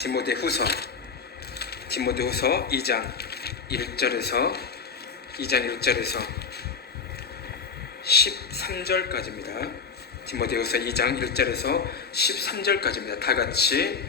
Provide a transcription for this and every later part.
디모데후서 2장 1절에서 13절까지입니다. 디모데후서 2장 1절에서 13절까지입니다. 다 같이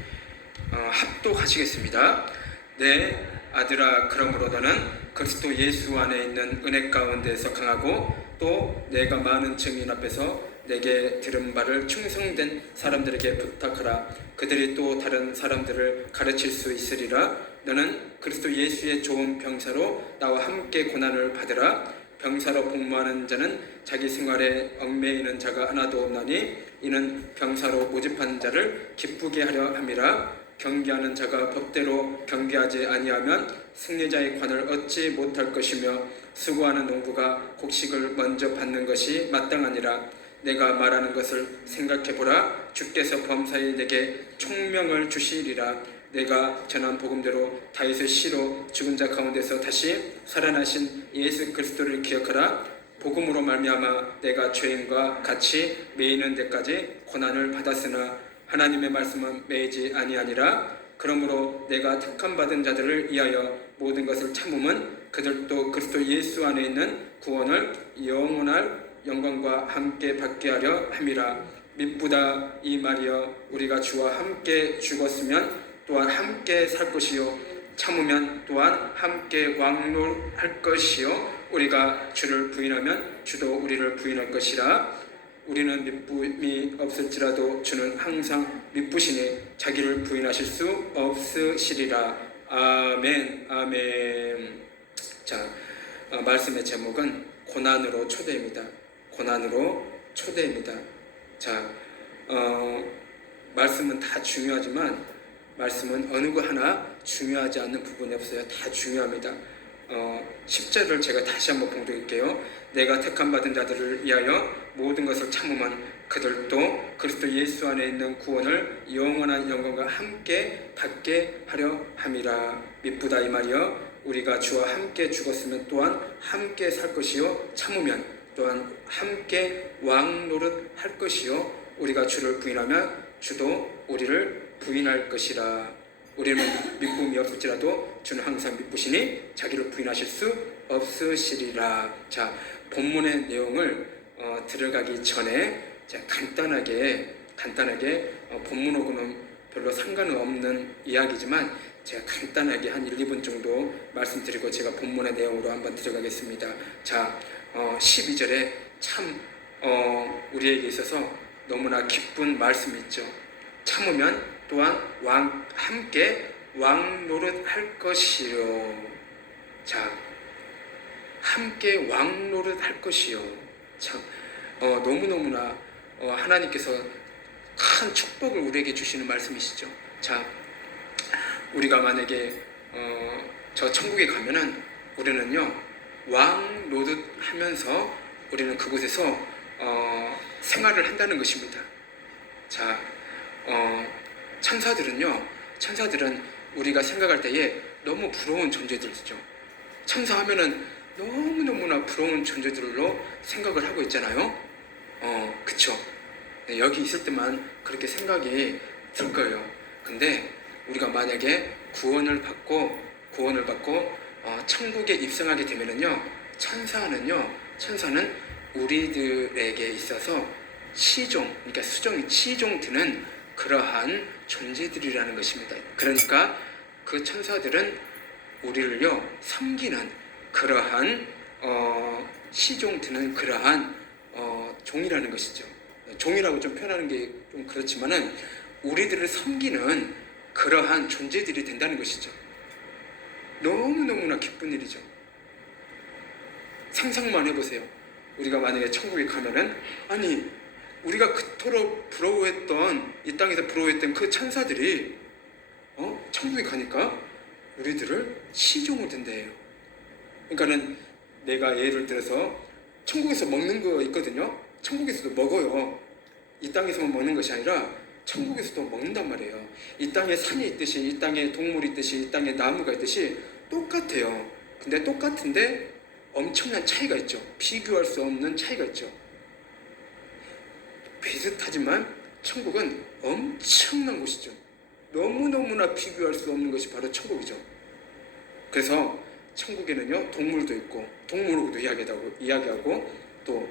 합독하시겠습니다. 내 아들아, 그러므로 너는 그리스도 예수 안에 있는 은혜 가운데서 강하고 또 내가 많은 증인 앞에서 내게 들은 바를 충성된 사람들에게 부탁하라. 그들이 또 다른 사람들을 가르칠 수 있으리라. 너는 그리스도 예수의 좋은 병사로 나와 함께 고난을 받으라. 병사로 복무하는 자는 자기 생활에 얽매이는 자가 하나도 없나니 이는 병사로 모집한 자를 기쁘게 하려 함이라. 경계하는 자가 법대로 경계하지 아니하면 승리자의 관을 얻지 못할 것이며 수고하는 농부가 곡식을 먼저 받는 것이 마땅하니라. 내가 말하는 것을 생각해보라. 주께서 범사에 내게 총명을 주시리라. 내가 전한 복음대로 다윗의 씨로 죽은 자 가운데서 다시 살아나신 예수 그리스도를 기억하라. 복음으로 말미암아 내가 죄인과 같이 매이는 데까지 고난을 받았으나 하나님의 말씀은 매이지 아니하니라. 그러므로 내가 택함 받은 자들을 위하여 모든 것을 참음은 그들도 그리스도 예수 안에 있는 구원을 영원할 영광과 함께 받게 하려 함이라. 미쁘다 이 말이여, 우리가 주와 함께 죽었으면 또한 함께 살 것이요 참으면 또한 함께 왕노할 것이요 우리가 주를 부인하면 주도 우리를 부인할 것이라. 우리는 미쁨이 없을지라도 주는 항상 미쁘시니 자기를 부인하실 수 없으시리라. 아멘. 아멘. 자, 말씀의 제목은 고난으로 초대입니다. 고난으로 초대입니다. 자, 말씀은 다 중요하지만 말씀은 어느 거 하나 중요하지 않는 부분이 없어요. 다 중요합니다. 10절을 제가 다시 한번 봉독할게요. 내가 택함 받은 자들을 위하여 모든 것을 참으면 그들도 그리스도 예수 안에 있는 구원을 영원한 영광과 함께 받게 하려 함이라. 미쁘다 이 말이여, 우리가 주와 함께 죽었으면 또한 함께 살 것이요 참으면 또한 함께 왕노릇 할 것이요 우리가 주를 부인하면 주도 우리를 부인할 것이라. 우리는 미쁨이 없을지라도 주는 항상 미쁘시니 자기를 부인하실 수 없으시리라. 자, 본문의 내용을 들어가기 전에 간단하게 본문하고는 별로 상관은 없는 이야기지만 제가 간단하게 한 1, 2분 정도 말씀드리고 제가 본문의 내용으로 한번 들어가겠습니다. 자, 12절에 참 우리에게 있어서 너무나 기쁜 말씀이 있죠. 참으면 또한 함께 왕노릇 할 것이요. 자, 함께 왕노릇 할 것이요. 참 너무너무나 하나님께서 큰 축복을 우리에게 주시는 말씀이시죠. 자, 우리가 만약에 저 천국에 가면은 우리는요 왕 노릇 하면서 우리는 그곳에서 생활을 한다는 것입니다. 자, 천사들은 우리가 생각할 때에 너무 부러운 존재들이죠. 천사하면은 너무너무나 부러운 존재들로 생각을 하고 있잖아요. 그쵸? 네, 여기 있을 때만 그렇게 생각이 들 거예요. 근데 우리가 만약에 구원을 받고 천국에 입성하게 되면은요, 천사는 우리들에게 있어서 그러니까 치종 드는 그러한 존재들이라는 것입니다. 그러니까 그 천사들은 우리를요 섬기는 그러한 시종 드는 그러한 종이라는 것이죠. 종이라고 좀 표현하는 게 좀 그렇지만은 우리들을 섬기는 그러한 존재들이 된다는 것이죠. 너무너무나 기쁜 일이죠. 상상만 해보세요. 우리가 만약에 천국에 가면은 우리가 그토록 부러워했던, 이 땅에서 부러워했던 그 천사들이 천국에 가니까 우리들을 시종을 든대요. 그러니까는 내가 예를 들어서 천국에서 먹는 거 있거든요. 천국에서도 먹어요. 이 땅에서만 먹는 것이 아니라 천국에서도 먹는단 말이에요. 이 땅에 산이 있듯이, 이 땅에 동물이 있듯이, 이 땅에 나무가 있듯이 똑같아요. 근데 똑같은데 엄청난 차이가 있죠. 비교할 수 없는 차이가 있죠. 비슷하지만 천국은 엄청난 곳이죠. 너무너무나 비교할 수 없는 것이 바로 천국이죠. 그래서 천국에는요 동물도 있고 동물하고도 이야기하고 또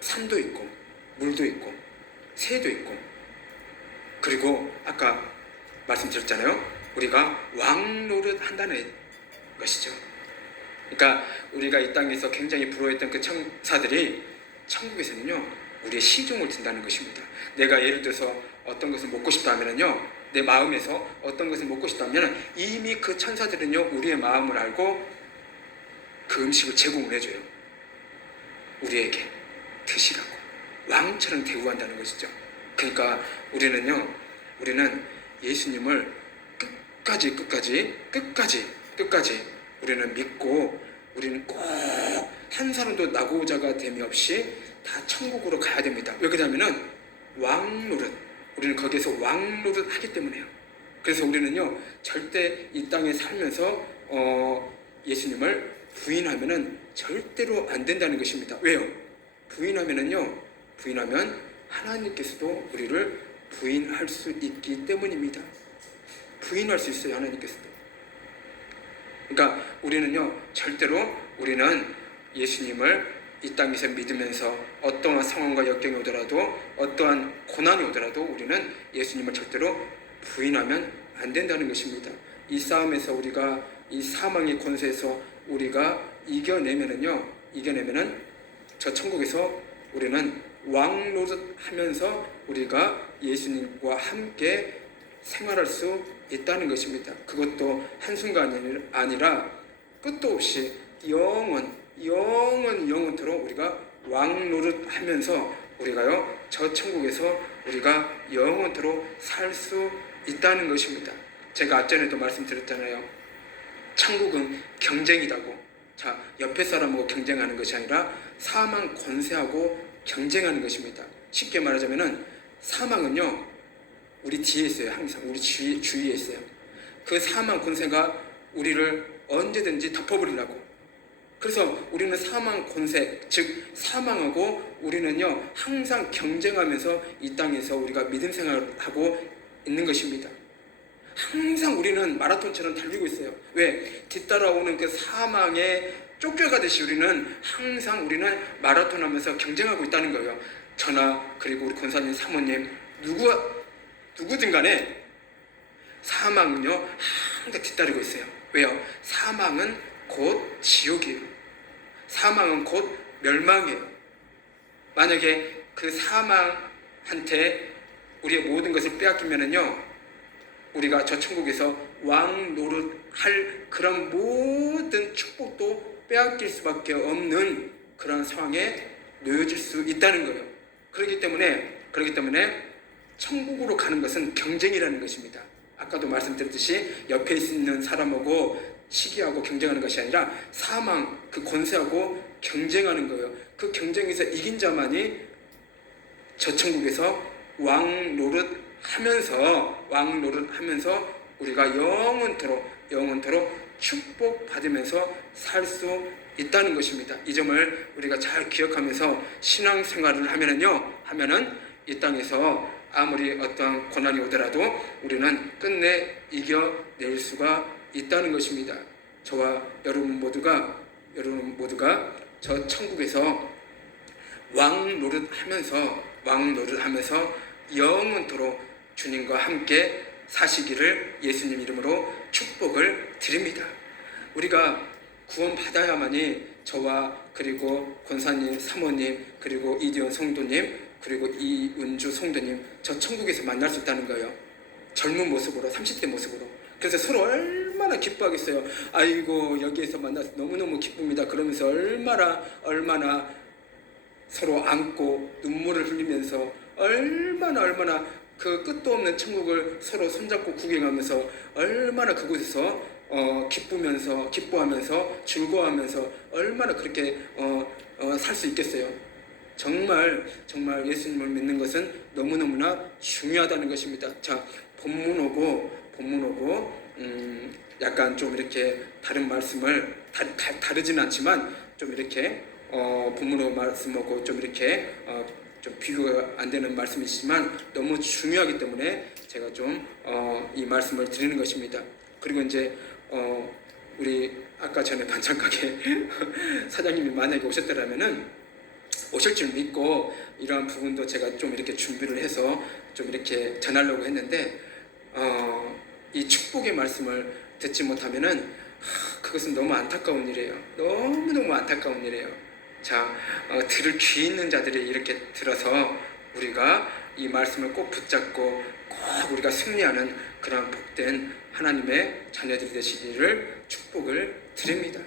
산도 있고 물도 있고 새도 있고 그리고 아까 말씀드렸잖아요. 우리가 왕노릇 한다는 것이죠. 그러니까 우리가 이 땅에서 굉장히 부러워했던 그 천사들이 천국에서는요 우리의 시종을 든다는 것입니다. 내가 예를 들어서 어떤 것을 먹고 싶다 하면요 내 마음에서 어떤 것을 먹고 싶다 하면 이미 그 천사들은요 우리의 마음을 알고 그 음식을 제공을 해줘요. 우리에게 드시라고 왕처럼 대우한다는 것이죠. 그러니까 우리는 예수님을 끝까지 우리는 믿고 우리는 꼭 한 사람도 낙오자가 됨이 없이 다 천국으로 가야 됩니다. 왜 그러냐면은 왕노릇 우리는 거기에서 왕노릇 하기 때문에요. 그래서 우리는요 절대 이 땅에 살면서 예수님을 부인하면은 절대로 안 된다는 것입니다. 왜요? 부인하면 하나님께서도 우리를 부인할 수 있기 때문입니다. 부인할 수 있어요, 하나님께서도. 그러니까 우리는 예수님을 이 땅에서 믿으면서 어떠한 상황과 역경이 오더라도 어떠한 고난이 오더라도 우리는 예수님을 절대로 부인하면 안 된다는 것입니다. 이 싸움에서 우리가 이 사망의 권세에서 우리가 이겨내면은 저 천국에서 우리는 왕노릇 하면서 우리가 예수님과 함께 생활할 수 있다는 것입니다. 그것도 한순간이 아니라 끝도 없이 영원토록 우리가 왕노릇 하면서 우리가요 저 천국에서 우리가 영원토록 살 수 있다는 것입니다. 제가 앞전에도 말씀드렸잖아요. 천국은 경쟁이다고. 자, 옆에 사람하고 경쟁하는 것이 아니라 사망 권세하고 경쟁하는 것입니다. 쉽게 말하자면은 사망은요 우리 뒤에 있어요. 항상 우리 주위에 있어요. 그 사망 권세가 우리를 언제든지 덮어버리려고. 그래서 우리는 사망 권세, 즉 사망하고 우리는요 항상 경쟁하면서 이 땅에서 우리가 믿음 생활을 하고 있는 것입니다. 항상 우리는 마라톤처럼 달리고 있어요. 왜? 뒤따라오는 그 사망에 쫓겨가듯이 우리는 마라톤하면서 경쟁하고 있다는 거예요. 저나 그리고 우리 권사님, 사모님 누구든 간에 사망은요 항상 뒤따르고 있어요. 왜요? 사망은 곧 지옥이에요. 사망은 곧 멸망이에요. 만약에 그 사망한테 우리의 모든 것을 빼앗기면은요 우리가 저 천국에서 왕노릇할 그런 모든 축복도 빼앗길 수밖에 없는 그런 상황에 놓여질 수 있다는 거예요. 그렇기 때문에 천국으로 가는 것은 경쟁이라는 것입니다. 아까도 말씀드렸듯이 옆에 있는 사람하고 시기하고 경쟁하는 것이 아니라 사망, 그 권세하고 경쟁하는 거예요. 그 경쟁에서 이긴 자만이 저 천국에서 왕노릇 하면서 우리가 영원토록 축복받으면서 살 수 있다는 것입니다. 이 점을 우리가 잘 기억하면서 신앙생활을 하면은 이 땅에서 아무리 어떤 고난이 오더라도 우리는 끝내 이겨낼 수가 있다는 것입니다. 저와 여러분 모두가 저 천국에서 왕노릇 하면서 영원토록 주님과 함께 사시기를 예수님 이름으로 축복을 드립니다. 우리가 구원받아야만이 저와 그리고 권사님, 사모님, 그리고 이디온 성도님, 그리고 이은주 성도님 저 천국에서 만날 수 있다는 거예요. 젊은 모습으로, 30대 모습으로. 그래서 서로 얼마나 기뻐하겠어요. 아이고 여기에서 만나서 너무너무 기쁩니다. 그러면서 얼마나 서로 안고 눈물을 흘리면서 얼마나 그 끝도 없는 천국을 서로 손잡고 구경하면서 얼마나 그곳에서 기뻐하면서 즐거워하면서 얼마나 그렇게 살 수 있겠어요. 정말 예수님을 믿는 것은 너무너무나 중요하다는 것입니다. 자, 본문 오고 약간 좀 이렇게 다른 말씀을 다르지는 않지만 좀 이렇게 본문의 말씀하고 좀 이렇게 좀 비교가 안 되는 말씀이지만 너무 중요하기 때문에 제가 좀 이 말씀을 드리는 것입니다. 그리고 이제 우리 아까 전에 반찬 가게 사장님이 만약에 오셨더라면은 오실 줄 믿고 이러한 부분도 제가 좀 이렇게 준비를 해서 좀 이렇게 전하려고 했는데 이 축복의 말씀을 듣지 못하면은 그것은 너무 안타까운 일이에요. 너무너무 안타까운 일이에요. 자, 들을 귀 있는 자들이 이렇게 들어서 우리가 이 말씀을 꼭 붙잡고 꼭 우리가 승리하는 그런 복된 하나님의 자녀들이 되시기를 축복을 드립니다.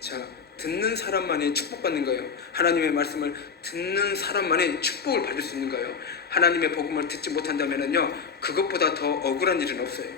자, 듣는 사람만이 축복받는 거예요. 하나님의 말씀을 듣는 사람만이 축복을 받을 수 있는 거예요. 하나님의 복음을 듣지 못한다면요, 그것보다 더 억울한 일은 없어요.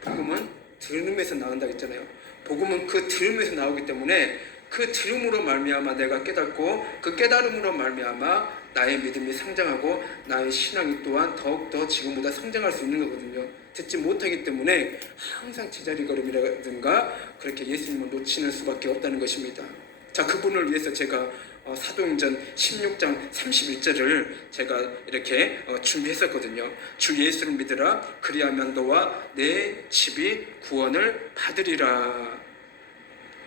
복음은 들음에서 나온다 했잖아요. 복음은 그 들음에서 나오기 때문에 그 들음으로 말미암아 내가 깨닫고 그 깨달음으로 말미암아 나의 믿음이 성장하고 나의 신앙이 또한 더욱더 지금보다 성장할 수 있는 거거든요. 듣지 못하기 때문에 항상 제자리걸음이라든가 그렇게 예수님을 놓치는 수밖에 없다는 것입니다. 자, 그분을 위해서 제가 사도행전 16장 31절을 제가 이렇게 준비했었거든요. 주 예수를 믿으라, 그리하면 너와 내 집이 구원을 받으리라.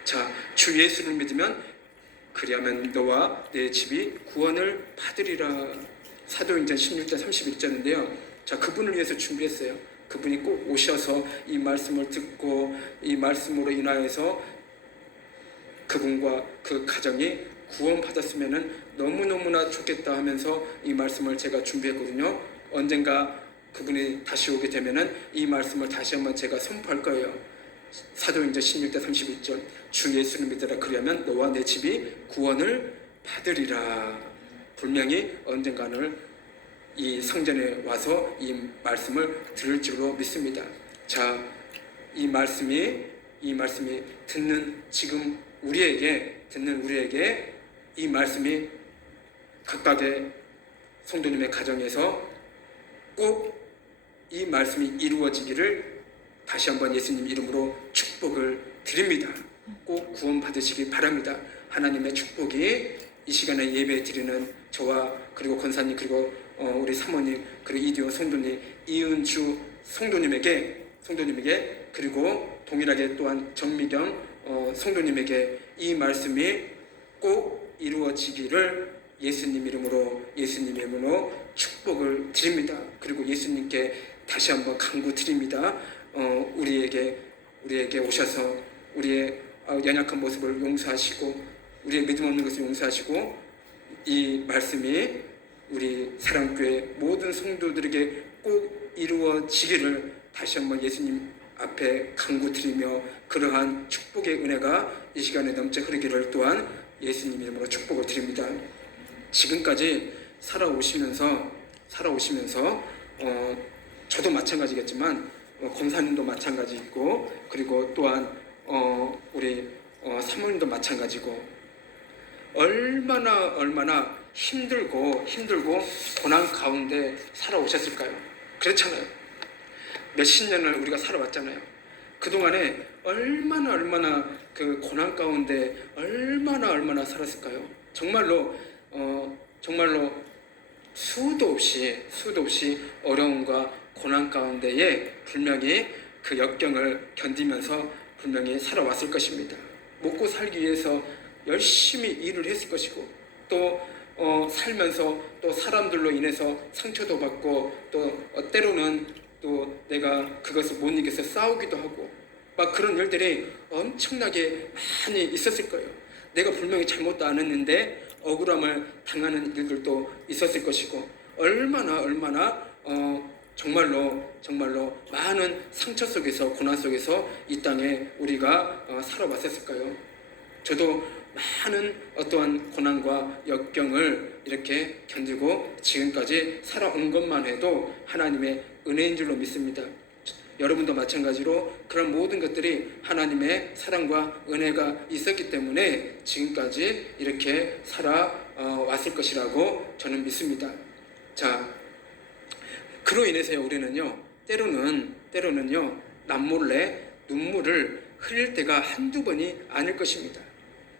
자, 주 예수를 믿으면 그리하면 너와 내 집이 구원을 받으리라. 사도행전 16장 31절인데요. 자, 그분을 위해서 준비했어요. 그분이 꼭 오셔서 이 말씀을 듣고 이 말씀으로 인하여서 그분과 그 가정이 구원받았으면 너무너무나 좋겠다 하면서 이 말씀을 제가 준비했거든요. 언젠가 그분이 다시 오게 되면은 이 말씀을 다시 한번 제가 선포할 거예요. 사도행전 16장 31절, 주 예수를 믿으라, 그리하면 너와 내 집이 구원을 받으리라. 분명히 언젠가는 이 성전에 와서 이 말씀을 들을 줄로 믿습니다. 자, 이 말씀이 듣는 지금 듣는 우리에게 이 말씀이 각각의 성도님의 가정에서 꼭 이 말씀이 이루어지기를 다시 한번 예수님 이름으로 축복을 드립니다. 꼭 구원 받으시기 바랍니다. 하나님의 축복이 이 시간에 예배 드리는 저와 그리고 권사님 그리고 우리 사모님 그리고 이디오 성도님, 이은주 성도님에게 그리고 동일하게 또한 정미경 성도님에게 이 말씀이 꼭 이루어지기를 예수님 이름으로 축복을 드립니다. 그리고 예수님께 다시 한번 간구 드립니다. 우리에게 오셔서 우리의 연약한 모습을 용서하시고 우리의 믿음 없는 것을 용서하시고 이 말씀이 우리 사랑교회 모든 성도들에게 꼭 이루어지기를 다시 한번 예수님 앞에 간구드리며 그러한 축복의 은혜가 이 시간에 넘쳐 흐르기를 또한 예수님 이름으로 축복을 드립니다. 지금까지 살아오시면서 저도 마찬가지겠지만 권사님도 마찬가지고 그리고 또한 우리 사모님도 마찬가지고 얼마나 힘들고 고난 가운데 살아오셨을까요? 그렇잖아요. 몇십 년을 우리가 살아왔잖아요. 그동안에 얼마나 그 고난 가운데 얼마나 살았을까요? 정말로 수도 없이 어려움과 고난 가운데에 분명히 그 역경을 견디면서 분명히 살아왔을 것입니다. 먹고 살기 위해서 열심히 일을 했을 것이고 또 살면서 또 사람들로 인해서 상처도 받고 또 때로는 또 내가 그것을 못 이겨서 싸우기도 하고 막 그런 일들이 엄청나게 많이 있었을 거예요. 내가 분명히 잘못도 안 했는데 억울함을 당하는 일들도 있었을 것이고 얼마나 정말로 많은 상처 속에서 고난 속에서 이 땅에 우리가 살아왔었을까요? 저도 많은 어떠한 고난과 역경을 이렇게 견디고 지금까지 살아온 것만 해도 하나님의 은혜인 줄로 믿습니다. 여러분도 마찬가지로 그런 모든 것들이 하나님의 사랑과 은혜가 있었기 때문에 지금까지 이렇게 살아왔을 것이라고 저는 믿습니다. 자, 그로 인해서요 우리는요 때로는요 남몰래 눈물을 흘릴 때가 한두 번이 아닐 것입니다.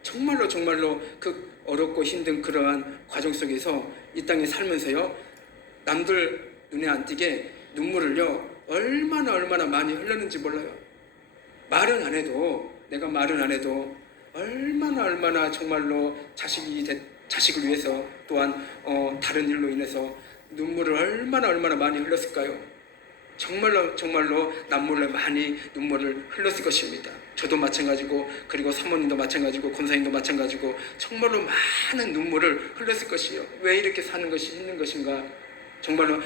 정말로 그 어렵고 힘든 그러한 과정 속에서 이 땅에 살면서요 남들 눈에 안 띄게 눈물을요 얼마나 많이 흘렸는지 몰라요. 말은 안 해도, 내가 말은 안 해도 얼마나 정말로 자식을 위해서, 또한 다른 일로 인해서 눈물을 얼마나 많이 흘렸을까요? 정말로 남몰래 많이 눈물을 흘렸을 것입니다. 저도 마찬가지고, 그리고 사모님도 마찬가지고, 권사님도 마찬가지고, 정말로 많은 눈물을 흘렸을 것이에요. 왜 이렇게 사는 것이 힘든 것인가? 정말로 다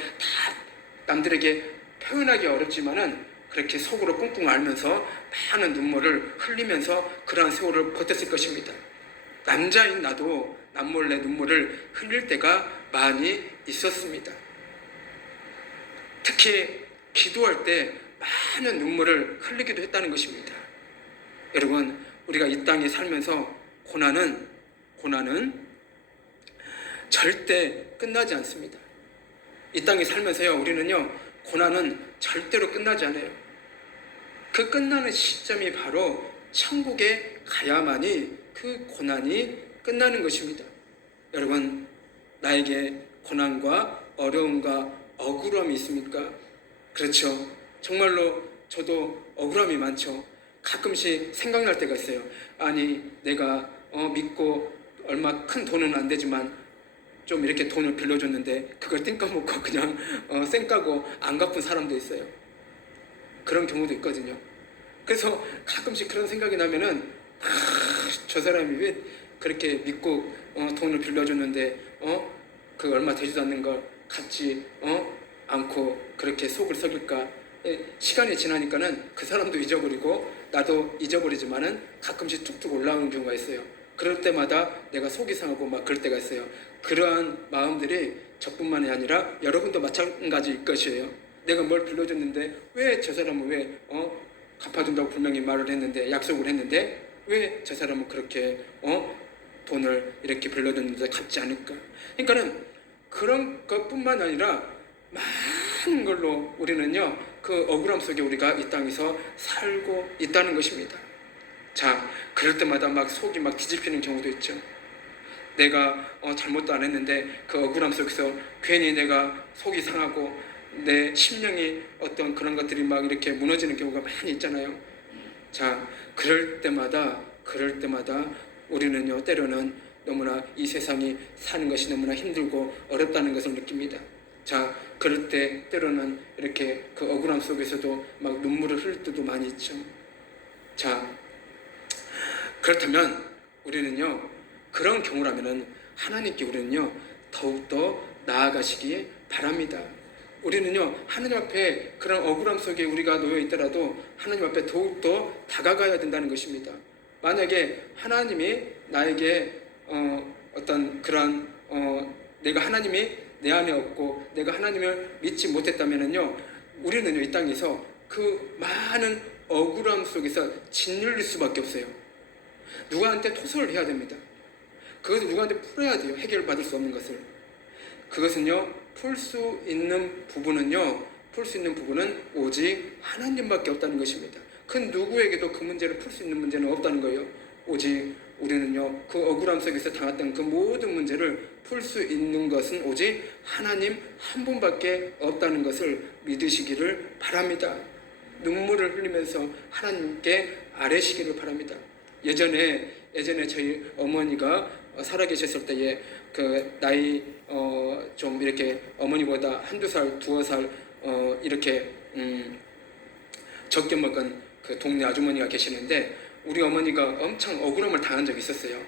남들에게 표현하기 어렵지만은 그렇게 속으로 꿍꿍 앓면서 많은 눈물을 흘리면서 그러한 세월을 버텼을 것입니다. 남자인 나도 남몰래 눈물을 흘릴 때가 많이 있었습니다. 특히 기도할 때 많은 눈물을 흘리기도 했다는 것입니다. 여러분, 우리가 이 땅에 살면서 고난은 절대 끝나지 않습니다. 이 땅에 살면서요, 우리는요, 고난은 절대로 끝나지 않아요. 그 끝나는 시점이 바로 천국에 가야만이 그 고난이 끝나는 것입니다. 여러분, 나에게 고난과 어려움과 억울함이 있습니까? 그렇죠. 정말로 저도 억울함이 많죠. 가끔씩 생각날 때가 있어요. 아니, 내가 믿고 얼마 큰 돈은 안 되지만 좀 이렇게 돈을 빌려줬는데 그걸 띵까먹고 그냥 쌩까고 안 갚은 사람도 있어요. 그런 경우도 있거든요. 그래서 가끔씩 그런 생각이 나면은 저 사람이 왜 그렇게 믿고 돈을 빌려줬는데 그 얼마 되지도 않는 걸 갚지 않고 그렇게 속을 썩일까. 시간이 지나니까는 그 사람도 잊어버리고 나도 잊어버리지만은 가끔씩 툭툭 올라오는 경우가 있어요. 그럴 때마다 내가 속이 상하고 막 그럴 때가 있어요. 그러한 마음들이 저뿐만이 아니라 여러분도 마찬가지일 것이에요. 내가 뭘 빌려줬는데 왜 저 사람은 왜 갚아준다고 분명히 말을 했는데, 약속을 했는데 왜 저 사람은 그렇게 돈을 이렇게 빌려줬는데 갚지 않을까. 그러니까는 그런 것뿐만 아니라 많은 걸로 우리는요 그 억울함 속에 우리가 이 땅에서 살고 있다는 것입니다. 자, 그럴 때마다 막 속이 막 뒤집히는 경우도 있죠. 내가 잘못도 안 했는데 그 억울함 속에서 괜히 내가 속이 상하고 내 심령이 어떤 그런 것들이 막 이렇게 무너지는 경우가 많이 있잖아요. 자, 그럴 때마다 우리는요 때로는 너무나 이 세상이 사는 것이 너무나 힘들고 어렵다는 것을 느낍니다. 자, 그럴 때 때로는 이렇게 그 억울함 속에서도 막 눈물을 흘릴 때도 많이 있죠. 자, 그렇다면 우리는요 그런 경우라면은 하나님께 우리는요 더욱더 나아가시기 바랍니다. 우리는요 하나님 앞에 그런 억울함 속에 우리가 놓여 있더라도 하나님 앞에 더욱더 다가가야 된다는 것입니다. 만약에 하나님이 나에게 어떤 그런 내가 하나님이 내 안에 없고 내가 하나님을 믿지 못했다면은요 우리는요 이 땅에서 그 많은 억울함 속에서 짓눌릴 수밖에 없어요. 누구한테 토설을 해야 됩니다. 그것을 누구한테 풀어야 돼요. 해결받을 수 없는 것을. 그것은요 풀 수 있는 부분은 오직 하나님밖에 없다는 것입니다. 그 누구에게도 그 문제를 풀 수 있는 문제는 없다는 거예요. 오직 우리는요 그 억울함 속에서 당했던 그 모든 문제를 풀 수 있는 것은 오직 하나님 한 분밖에 없다는 것을 믿으시기를 바랍니다. 눈물을 흘리면서 하나님께 아뢰시기를 바랍니다. 예전에 저희 어머니가 살아계셨을 때에 그 나이 좀 이렇게 어머니보다 한두 살, 두어 살 이렇게 적게 먹은 그 동네 아주머니가 계시는데 우리 어머니가 엄청 억울함을 당한 적이 있었어요.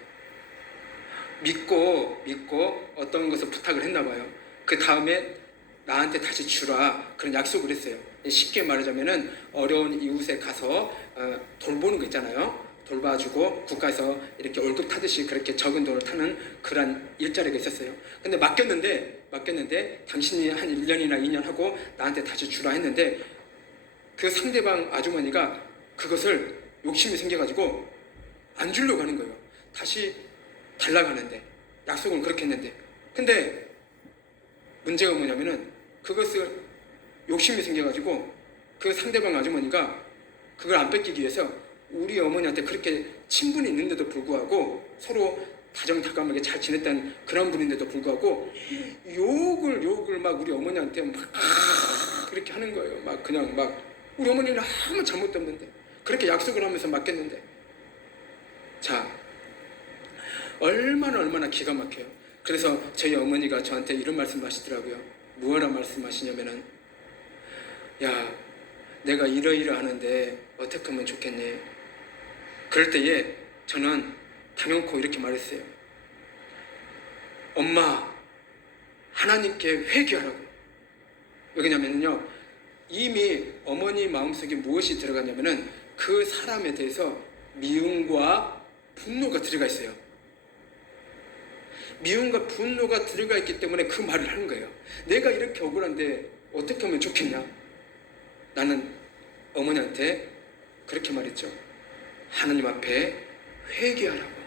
믿고 어떤 것을 부탁을 했나 봐요. 그 다음에 나한테 다시 주라 그런 약속을 했어요. 쉽게 말하자면은 어려운 이웃에 가서 돌보는 거 있잖아요. 돌봐주고 국가에서 이렇게 월급 타듯이 그렇게 적은 돈을 타는 그런 일자리가 있었어요. 근데 맡겼는데 당신이 한 1년이나 2년 하고 나한테 다시 주라 했는데 그 상대방 아주머니가 그것을 욕심이 생겨가지고 안 주려고 하는 거예요. 다시 달라고 하는데 약속은 그렇게 했는데 근데 문제가 뭐냐면은 그것을 욕심이 생겨가지고 그 상대방 아주머니가 그걸 안 뺏기기 위해서 우리 어머니한테 그렇게 친분이 있는데도 불구하고 서로 다정다감하게 잘 지냈다는 그런 분인데도 불구하고 욕을 막 우리 어머니한테 막 그렇게 하는 거예요. 막 그냥 막 우리 어머니는 아무 잘못도 없는데 그렇게 약속을 하면서 맡겼는데, 자, 얼마나 기가 막혀요. 그래서 저희 어머니가 저한테 이런 말씀 하시더라고요. 뭐라 말씀하시냐면은, 야, 내가 이러이러하는데 어떻게 하면 좋겠니? 그럴 때에 저는 당연코 이렇게 말했어요. 엄마, 하나님께 회개하라고. 왜냐면요, 이미 어머니 마음속에 무엇이 들어가냐면은 그 사람에 대해서 미움과 분노가 들어가 있어요. 미움과 분노가 들어가 있기 때문에 그 말을 하는 거예요. 내가 이렇게 억울한데 어떻게 하면 좋겠냐? 나는 어머니한테 그렇게 말했죠. 하나님 앞에 회개하라고.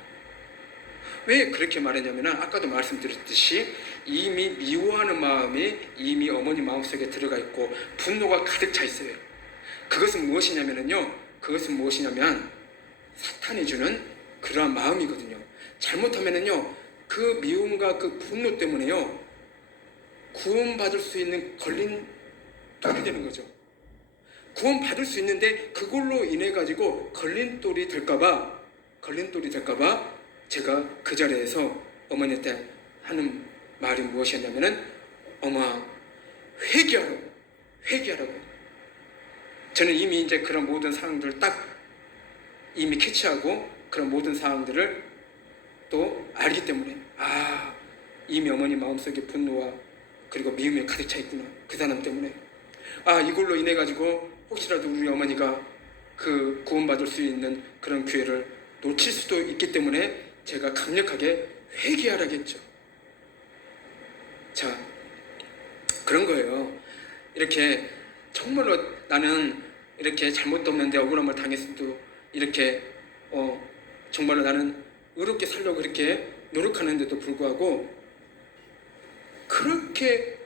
왜 그렇게 말했냐면 아까도 말씀드렸듯이 이미 미워하는 마음이 이미 어머니 마음속에 들어가 있고 분노가 가득 차 있어요. 그것은 무엇이냐면 사탄이 주는 그러한 마음이거든요. 잘못하면은요, 그 미움과 그 분노 때문에요, 구원받을 수 있는 걸림돌이 되는 거죠. 구원받을 수 있는데 그걸로 인해 가지고 걸림돌이 될까봐 제가 그 자리에서 어머니한테 하는 말이 무엇이었냐면은, 엄마, 회개하라고. 저는 이미 이제 그런 모든 상황들을 딱 이미 캐치하고 그런 모든 상황들을 또 알기 때문에, 이미 어머니 마음속에 분노와 그리고 미움이 가득 차 있구나, 그 사람 때문에. 이걸로 인해 가지고 혹시라도 우리 어머니가 그 구원받을 수 있는 그런 기회를 놓칠 수도 있기 때문에 제가 강력하게 회개하라겠죠. 자, 그런 거예요. 이렇게 정말로 나는 이렇게 잘못도 없는데 억울함을 당했어도 이렇게 정말로 나는 의롭게 살려고 그렇게 노력하는데도 불구하고 그렇게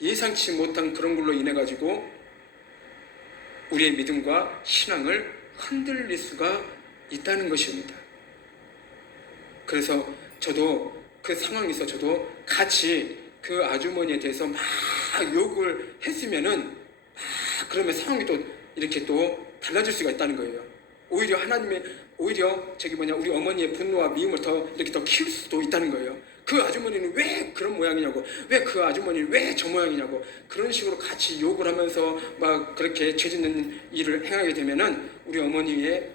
예상치 못한 그런 걸로 인해 가지고 우리의 믿음과 신앙을 흔들릴 수가 있다는 것입니다. 그래서 저도 그 상황에서 저도 같이 그 아주머니에 대해서 막 욕을 했으면은 그러면 상황이 또 이렇게 또 달라질 수가 있다는 거예요. 오히려 우리 어머니의 분노와 미움을 이렇게 더 키울 수도 있다는 거예요. 그 아주머니는 왜 그런 모양이냐고, 왜 그 아주머니는 왜 저 모양이냐고, 그런 식으로 같이 욕을 하면서 막 그렇게 죄 짓는 일을 행하게 되면은 우리 어머니의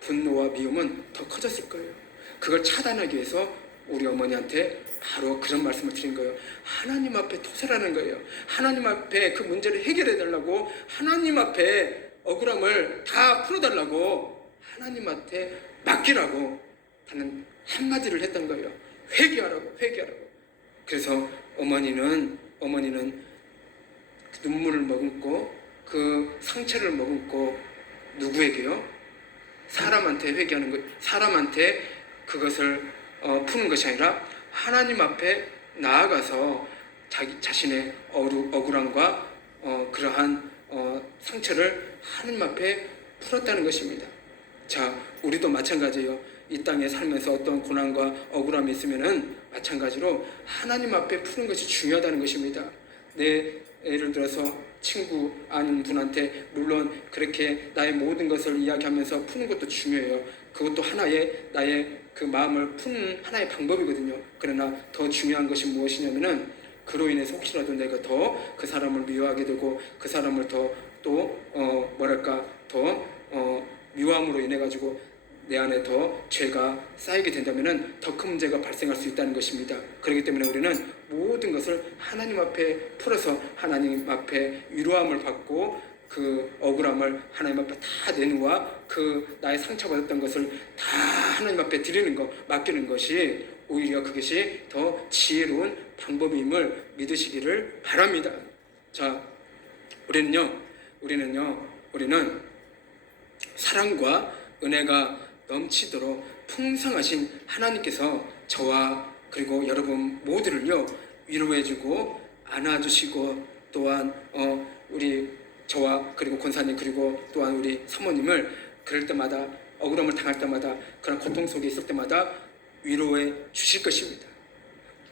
분노와 미움은 더 커졌을 거예요. 그걸 차단하기 위해서 우리 어머니한테 바로 그런 말씀을 드린 거예요. 하나님 앞에 토설하는 거예요. 하나님 앞에 그 문제를 해결해 달라고, 하나님 앞에 억울함을 다 풀어달라고, 하나님 앞에 맡기라고 하는 한마디를 했던 거예요. 회개하라고. 그래서 어머니는 눈물을 머금고 그 상처를 머금고 누구에게요? 사람한테 회개하는 거예요. 사람한테 그것을 푸는 것이 아니라 하나님 앞에 나아가서 자신의 억울함과 그러한 상처를 하나님 앞에 풀었다는 것입니다. 자, 우리도 마찬가지예요. 이 땅에 살면서 어떤 고난과 억울함이 있으면은 마찬가지로 하나님 앞에 푸는 것이 중요하다는 것입니다. 예를 들어서 친구 아닌 분한테 물론 그렇게 나의 모든 것을 이야기하면서 푸는 것도 중요해요. 그것도 하나의 나의 그 마음을 푸는 하나의 방법이거든요. 그러나 더 중요한 것이 무엇이냐면은 그로 인해서 혹시라도 내가 더 그 사람을 미워하게 되고 그 사람을 더 미워함으로 인해 가지고 내 안에 더 죄가 쌓이게 된다면은 더 큰 문제가 발생할 수 있다는 것입니다. 그렇기 때문에 우리는 모든 것을 하나님 앞에 풀어서 하나님 앞에 위로함을 받고 그 억울함을 하나님 앞에 다 내놓아 그 나의 상처받았던 것을 다 하나님 앞에 드리는 것, 맡기는 것이 오히려 그것이 더 지혜로운 방법임을 믿으시기를 바랍니다. 자, 우리는 사랑과 은혜가 넘치도록 풍성하신 하나님께서 저와 그리고 여러분 모두를요 위로해주고 안아주시고 또한 우리 저와 그리고 권사님 그리고 또한 우리 사모님을 그럴 때마다 억울함을 당할 때마다 그런 고통 속에 있을 때마다 위로해 주실 것입니다.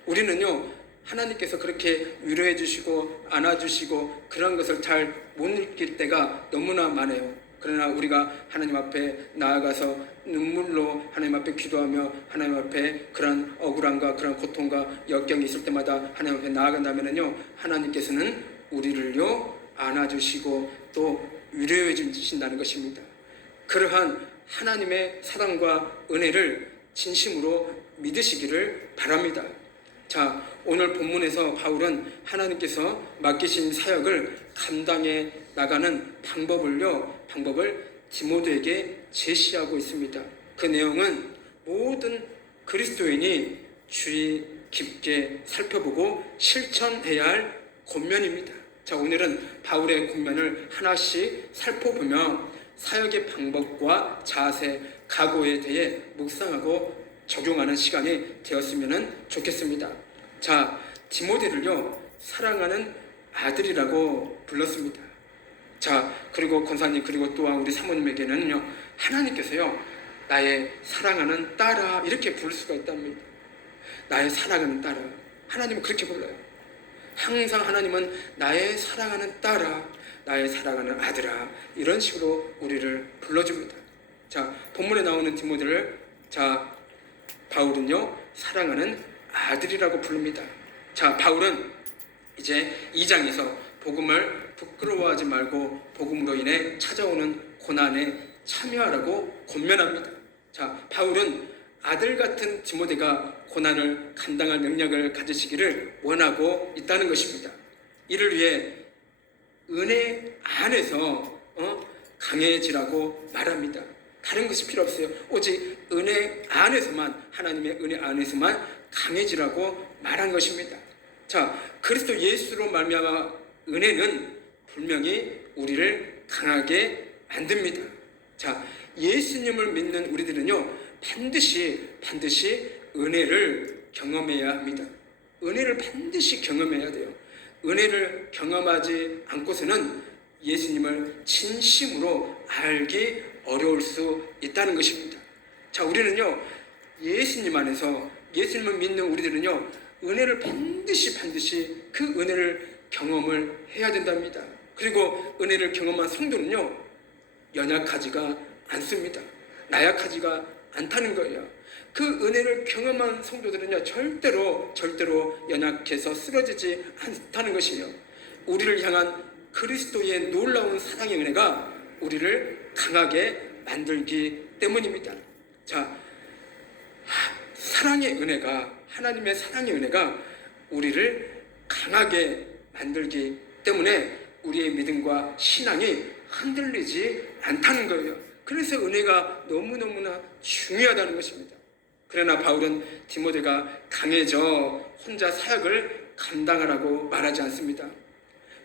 우리는요, 하나님께서 그렇게 위로해 주시고 안아주시고 그런 것을 잘 못 느낄 때가 너무나 많아요. 그러나 우리가 하나님 앞에 나아가서 눈물로 하나님 앞에 기도하며 하나님 앞에 그런 억울함과 그런 고통과 역경이 있을 때마다 하나님 앞에 나아간다면요, 하나님께서는 우리를요 안아주시고 또 위로해 주신다는 것입니다. 그러한 하나님의 사랑과 은혜를 진심으로 믿으시기를 바랍니다. 자, 오늘 본문에서 바울은 하나님께서 맡기신 사역을 감당해 나가는 방법을 디모데에게 제시하고 있습니다. 그 내용은 모든 그리스도인이 주의 깊게 살펴보고 실천해야 할 권면입니다. 자, 오늘은 바울의 권면을 하나씩 살펴보며 사역의 방법과 자세, 각오에 대해 묵상하고 적용하는 시간이 되었으면 좋겠습니다. 자, 디모데를요 사랑하는 아들이라고 불렀습니다. 자, 그리고 권사님 그리고 또한 우리 사모님에게는요 하나님께서요 나의 사랑하는 딸아 이렇게 부를 수가 있답니다. 나의 사랑하는 딸아, 하나님은 그렇게 불러요. 항상 하나님은 나의 사랑하는 딸아, 나의 사랑하는 아들아 이런 식으로 우리를 불러줍니다. 자, 본문에 나오는 디모데를 자 바울은요 사랑하는 아들이라고 부릅니다. 자, 바울은 이제 2장에서 복음을 부끄러워하지 말고 복음으로 인해 찾아오는 고난에 참여하라고 권면합니다. 자, 바울은 아들 같은 디모데가 고난을 감당할 능력을 가지시기를 원하고 있다는 것입니다. 이를 위해 은혜 안에서 강해지라고 말합니다. 다른 것이 필요 없어요. 오직 은혜 안에서만, 하나님의 은혜 안에서만 강해지라고 말한 것입니다. 자, 그리스도 예수로 말미암아 은혜는 분명히 우리를 강하게 만듭니다. 자, 예수님을 믿는 우리들은요 반드시 은혜를 경험해야 합니다. 은혜를 반드시 경험해야 돼요. 은혜를 경험하지 않고서는 예수님을 진심으로 알기 어려울 수 있다는 것입니다. 자, 우리는요 예수님 안에서 예수님을 믿는 우리들은요 은혜를 반드시 그 은혜를 경험을 해야 된답니다. 그리고 은혜를 경험한 성도는요 연약하지가 않습니다. 나약하지가 않다는 거예요. 그 은혜를 경험한 성도들은요 절대로 연약해서 쓰러지지 않다는 것이에요. 우리를 향한 그리스도의 놀라운 사랑의 은혜가 우리를 강하게 만들기 때문입니다. 자, 사랑의 은혜가, 하나님의 사랑의 은혜가 우리를 강하게 만들기 때문에 우리의 믿음과 신앙이 흔들리지 않다는 거예요. 그래서 은혜가 너무너무나 중요하다는 것입니다. 그러나 바울은 디모데가 강해져 혼자 사역을 감당하라고 말하지 않습니다.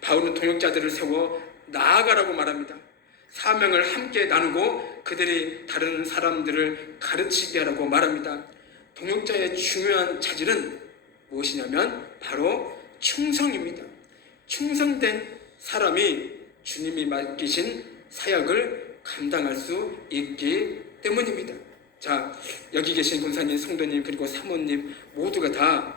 바울은 동역자들을 세워 나아가라고 말합니다. 사명을 함께 나누고 그들이 다른 사람들을 가르치게 하라고 말합니다. 동역자의 중요한 자질은 무엇이냐면 바로 충성입니다. 충성된 사람이 주님이 맡기신 사역을 감당할 수 있기 때문입니다. 자, 여기 계신 권사님, 성도님 그리고 사모님 모두가 다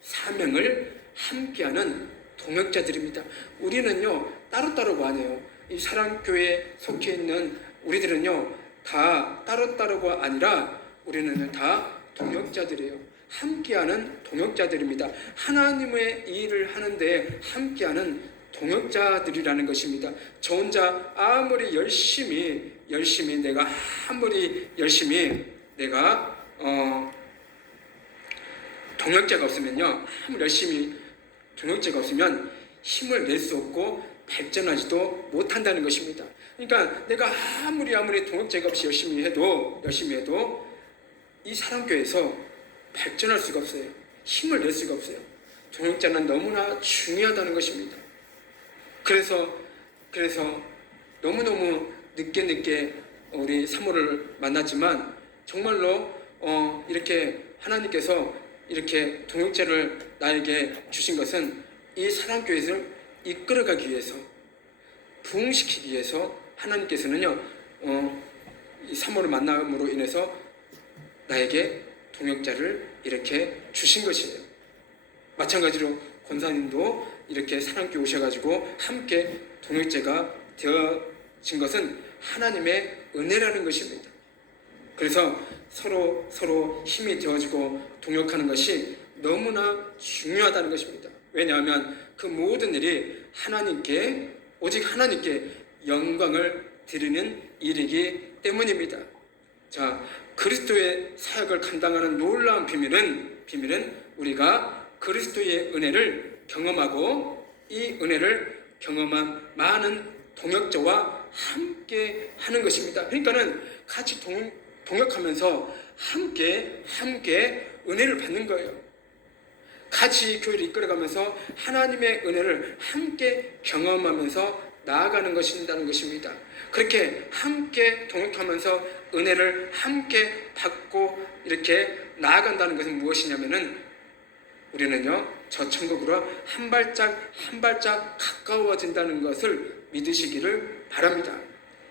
사명을 함께하는 동역자들입니다. 우리는요 따로따로가 아니에요. 이 사랑교회에 속해 있는 우리들은요 다 따로따로가 아니라 우리는 다 동역자들이에요. 함께하는 동역자들입니다. 하나님의 일을 하는데 함께하는 동역자들이라는 것입니다. 저 혼자 아무리 열심히 내가 동역자가 없으면요, 아무리 열심히 동역자가 없으면 힘을 낼 수 없고 발전하지도 못한다는 것입니다. 그러니까 내가 아무리 동역자가 없이 열심히 해도 이 사랑교회에서 발전할 수가 없어요. 힘을 낼 수가 없어요. 동역자는 너무나 중요하다는 것입니다. 그래서 너무너무 늦게 우리 사모를 만났지만 정말로 이렇게 하나님께서 이렇게 동역자를 나에게 주신 것은 이 사랑교회를 이끌어가기 위해서, 부흥시키기 위해서 하나님께서는요 이 사모를 만남으로 인해서 나에게 동역자를 이렇게 주신 것이에요. 마찬가지로 권사님도 이렇게 사랑교회 오셔가지고 함께 동역자가 되어진 것은 하나님의 은혜라는 것입니다. 그래서 서로 힘이 되어지고 동역하는 것이 너무나 중요하다는 것입니다. 왜냐하면 그 모든 일이 오직 하나님께 영광을 드리는 일이기 때문입니다. 자, 그리스도의 사역을 감당하는 놀라운 비밀은 우리가 그리스도의 은혜를 경험하고 이 은혜를 경험한 많은 동역자와 함께 하는 것입니다. 그러니까는 같이 동역하면서 함께 은혜를 받는 거예요. 같이 교회를 이끌어가면서 하나님의 은혜를 함께 경험하면서 나아가는 것이라는 것입니다. 그렇게 함께 동역하면서 은혜를 함께 받고 이렇게 나아간다는 것은 무엇이냐면은 우리는요, 저 천국으로 한 발짝 가까워진다는 것을 믿으시기를 바랍니다.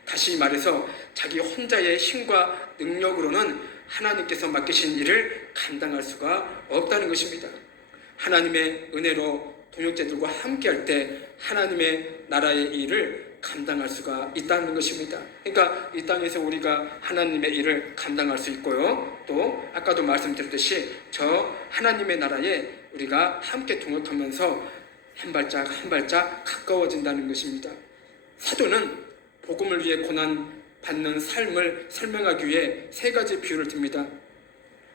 다시 말해서 자기 혼자의 힘과 능력으로는 하나님께서 맡기신 일을 감당할 수가 없다는 것입니다. 하나님의 은혜로 동역자들과 함께할 때 하나님의 나라의 일을 감당할 수가 있다는 것입니다. 그러니까 이 땅에서 우리가 하나님의 일을 감당할 수 있고요. 또 아까도 말씀드렸듯이 저 하나님의 나라에 우리가 함께 동역하면서 한 발짝 가까워진다는 것입니다. 사도는 복음을 위해 고난 받는 삶을 설명하기 위해 세 가지 비유를 듭니다.